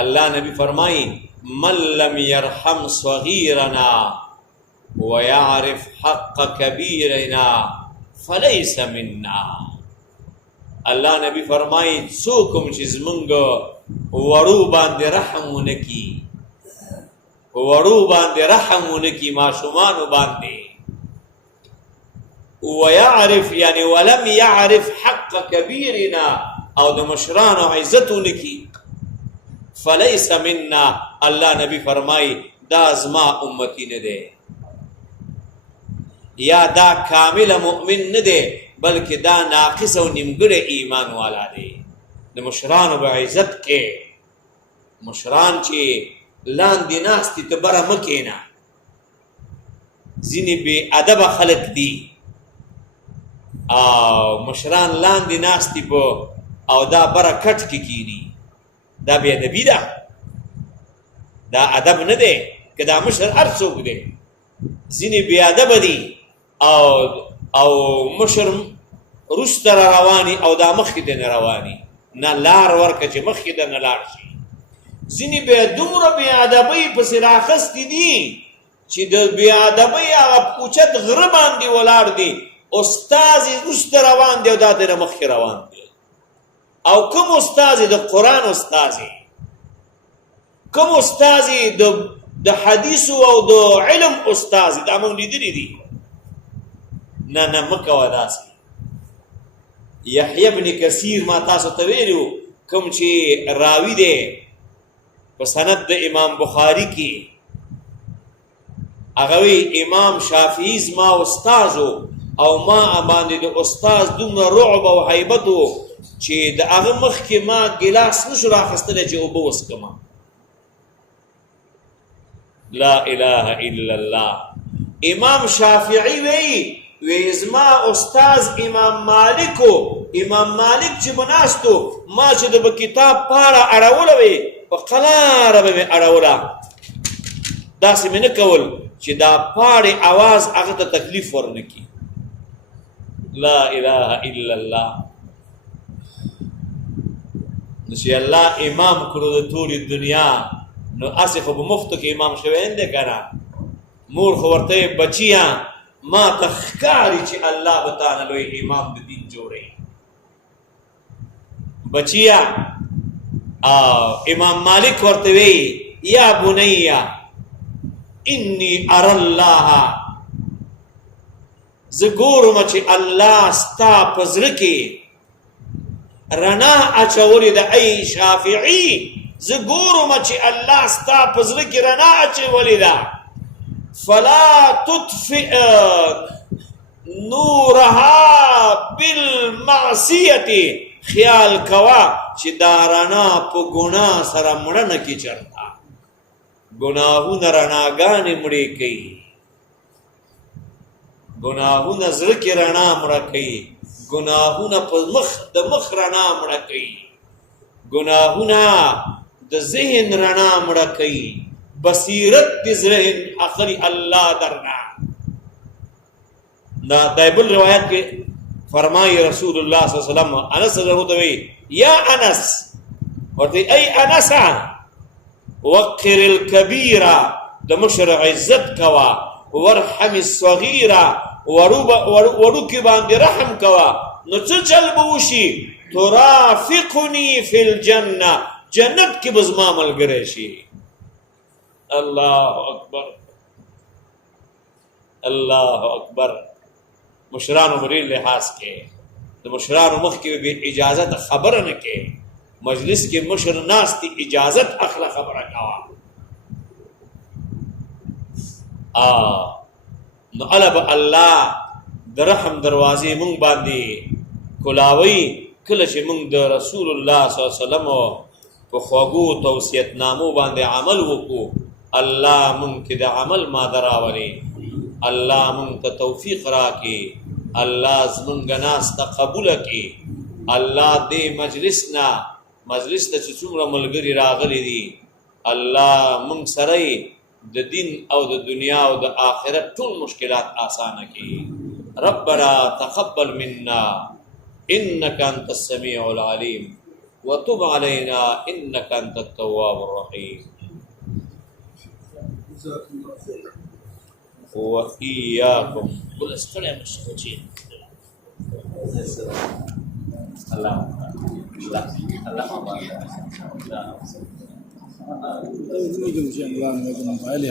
اللہ نبی فرمائی من لم یرحم صغیرنا ویعرف حق کبیرنا فلیس منا. اللہ نبی فرمائی څوک چې زمونږ وړو باندې رحم ونکي، وړو باندې رحم ونکي، ماشومانو باندې، ویعرف یعنی ولم یعرف حق کبیرنا او د مشرانو عزت ونکي، فلیس منا، اللہ نبی فرمائی دا زما امتی نه دی، یا دا کامل مؤمن نه دی بلکہ دا ناقص او نیمګړی ایمان والا دی. د مشرانو به عزت کې، مشران چې لاندې ناست دي ته بره مه کښېنه، ځینې بې ادبه خلک دي او مشران لاندې ناست دي او دا بره کټ کې کښېني، دا بې ادبي ده، دا ادب نه دی. که دا مشر هر څوک دی، ځینې بې ادبه دي او مشر رسته را رواني او دا مخکې دی نه رواني، نه لار ورکه چې مخکې ده نه لاړ شي. ځینې بیا دومره بې ادبۍ پسې راخستې دي چې د بې ادبۍ هغه اوچت غره باندې ولاړ دي، استاذ یې رسته روان دی او دا دی نه مخکې روان دی. او کوم استاذ د قرآن استاذ، کوم استاذ د حدیثو او د علم استاذ، دا موږ لیدلي دي. نه نه مه کوه داسې. یحیی بن کثیر ما تاسو ته ویلو، کوم چې راوي دی په سند د امام بخاري کې، هغه وی امام شافعي زما استاذ او ما باندې د استاذ دومره رعب او هیبت و چې د هغه مخکې ما ګیلاس نشو راخیستلی چې اوبه وڅښم. لا اله الا الله. امام شافعي وی زما استاذ امام مالکو، امام مالک چې بناستو ما چې د کتاب پاړه اړوله وی په قلاره به مې اړوله، داسې مې نه کول چې دا پاړې اواز هغه ته تکلیف ورنکي. لا اله الا الله. نو چې الله امام کړو د ټولې دنیا، نو هسې خو په مفتو کې امام شوی نه دی که نه؟ مور خو ورته بچیه ما ته ښکاري چې الله به تا نه لوی امام د دین جوړوي. بچیه امام مالک ورته وی یا بنیه انی ارى الله، زه ګورم چې الله ستا په زړه کې رڼا اچولې ده. ای شافعي، زه ګورم چې الله ستا په زړه کې رڼا اچولې ده. فلا تطفئ نورها بالمعصیة، خیال کوا چې دا رڼا په ګناه سره مړه نه کړي. چرته ګناهونه رڼاګانې مړې کوي، ګناهونه زړه کې رڼا مړه کوي، ګناهونه په مخ د مخ رڼا مړه کوي، ګناهونه د ذهن رڼا مړه کوي، بصیرت د ذهن اخری الله درنا. دا بل روایت کې فرمائی رسول اللہ صلی اللہ علیہ وسلم، انس رضی اللہ عنہ، یا انس، ورته ای انس وقر الكبیر، د مشر عزت کوا، ورحم الصغیر، وړو کې باندې رحم کوا. نو څه چل به وشي؟ ترافقنی فی الجنه، جنت کې به زما ملګری شي. اللہ اکبر، اللہ اکبر. مشرانو مری لحاظ کې د مشرانو مخ کې به اجازت خبره نه کې، مجلس کې مشر ناس تی اجازت اخلا خبره کوا. نو علب الله د رحم دروازې مونږ باندې کلاوي، کله چې مونږ د رسول الله صلی الله علیه وسلم په خوږو توصیتنامو باندې عمل وکړو، الله مونږ کې د عمل ماده راولي، الله مونږ ته توفیق راکړي، الله زمونږ ناس ته قبوله کړي، الله دې مجلس ته چې څومره ملګري راغلي دي، الله مونږ سره د دین او د دنیا او د آخرت ټول مشکلات آسانه کړي. ربنا تقبل منا انك انت السميع العليم वतुब अलैना इन्नका अंतत तव्वाबुर रहीम व इय्याकुम बोला स्थळे सोची अल्लाह这个东西，我跟你讲，我跟你讲，白了。